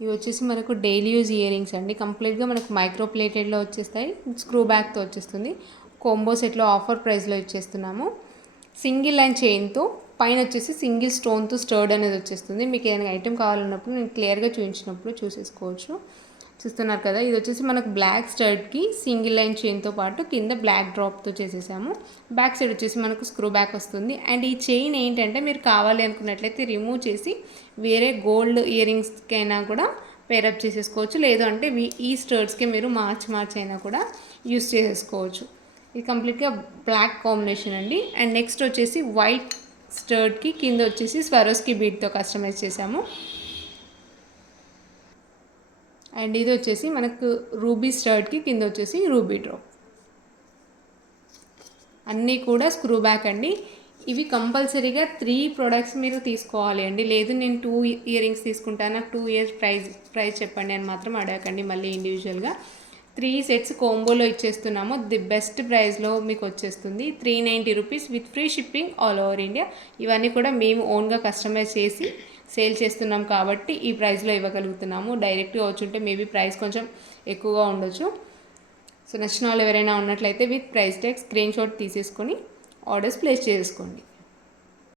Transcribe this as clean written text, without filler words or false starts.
ఇవి వచ్చేసి మనకు డైలీ యూజ్ ఇయర్ రింగ్స్ అండి. కంప్లీట్గా మనకు మైక్రో ప్లేటెడ్లో వచ్చేస్తాయి, స్క్రూ బ్యాక్తో వచ్చేస్తుంది. కోంబో సెట్లో ఆఫర్ ప్రైస్లో ఇచ్చేస్తున్నాము. సింగిల్ లైన్ చైన్తో పైన వచ్చేసి సింగిల్ స్టోన్తో స్టర్డ్ అనేది వచ్చేస్తుంది. మీకు ఏదైనా ఐటెం కావాలన్నప్పుడు నేను క్లియర్గా చూపించినప్పుడు చూసేసుకోవచ్చు. చూస్తున్నారు కదా, ఇది వచ్చేసి మనకు బ్లాక్ స్టర్డ్కి సింగిల్ లైన్ చైన్తో పాటు కింద బ్లాక్ డ్రాప్తో చేసేసాము. బ్యాక్ సైడ్ వచ్చేసి మనకు స్క్రూ బ్యాక్ వస్తుంది. అండ్ ఈ చైన్ ఏంటంటే మీరు కావాలి అనుకున్నట్లయితే రిమూవ్ చేసి వేరే గోల్డ్ ఇయర్ రింగ్స్కి అయినా కూడా పేరప్ చేసేసుకోవచ్చు. లేదు అంటే ఈ స్టర్డ్స్కి మీరు మార్చ్ అయినా కూడా యూస్ చేసేసుకోవచ్చు. ఇది కంప్లీట్గా బ్లాక్ కాంబినేషన్ అండి. అండ్ నెక్స్ట్ వచ్చేసి వైట్ స్టర్డ్కి కింద వచ్చేసి స్వరోస్కి బీడ్తో కస్టమైజ్ చేసాము. అండ్ ఇది వచ్చేసి మనకు రూబీ స్టర్డ్కి కింద వచ్చేసి రూబీ డ్రాప్. అన్నీ కూడా స్క్రూ బ్యాక్ అండి. ఇవి కంపల్సరీగా 3 ప్రోడక్ట్స్ మీరు తీసుకోవాలి అండి. లేదు నేను 2 ఇయర్ రింగ్స్ తీసుకుంటాను, నాకు 2 ఇయర్స్ ప్రైస్ చెప్పండి అని మాత్రం అడగకండి. మళ్ళీ ఇండివిజువల్గా 3 సెట్స్ కోంబోలో ఇచ్చేస్తున్నాము. ది బెస్ట్ ప్రైస్లో మీకు వచ్చేస్తుంది. 390 rupees with free shipping all over India. ఇవన్నీ కూడా మేము ఓన్గా కస్టమైజ్ చేసి సేల్ చేస్తున్నాం కాబట్టి ఈ ప్రైస్లో ఇవ్వగలుగుతున్నాము. డైరెక్ట్గా వచ్చుంటే మేబీ ప్రైస్ కొంచెం ఎక్కువగా ఉండొచ్చు. సో నచ్చిన వాళ్ళు ఎవరైనా ఉన్నట్లయితే with price tag screen shot తీసేసుకొని ఆర్డర్స్ ప్లేస్ చేసుకోండి.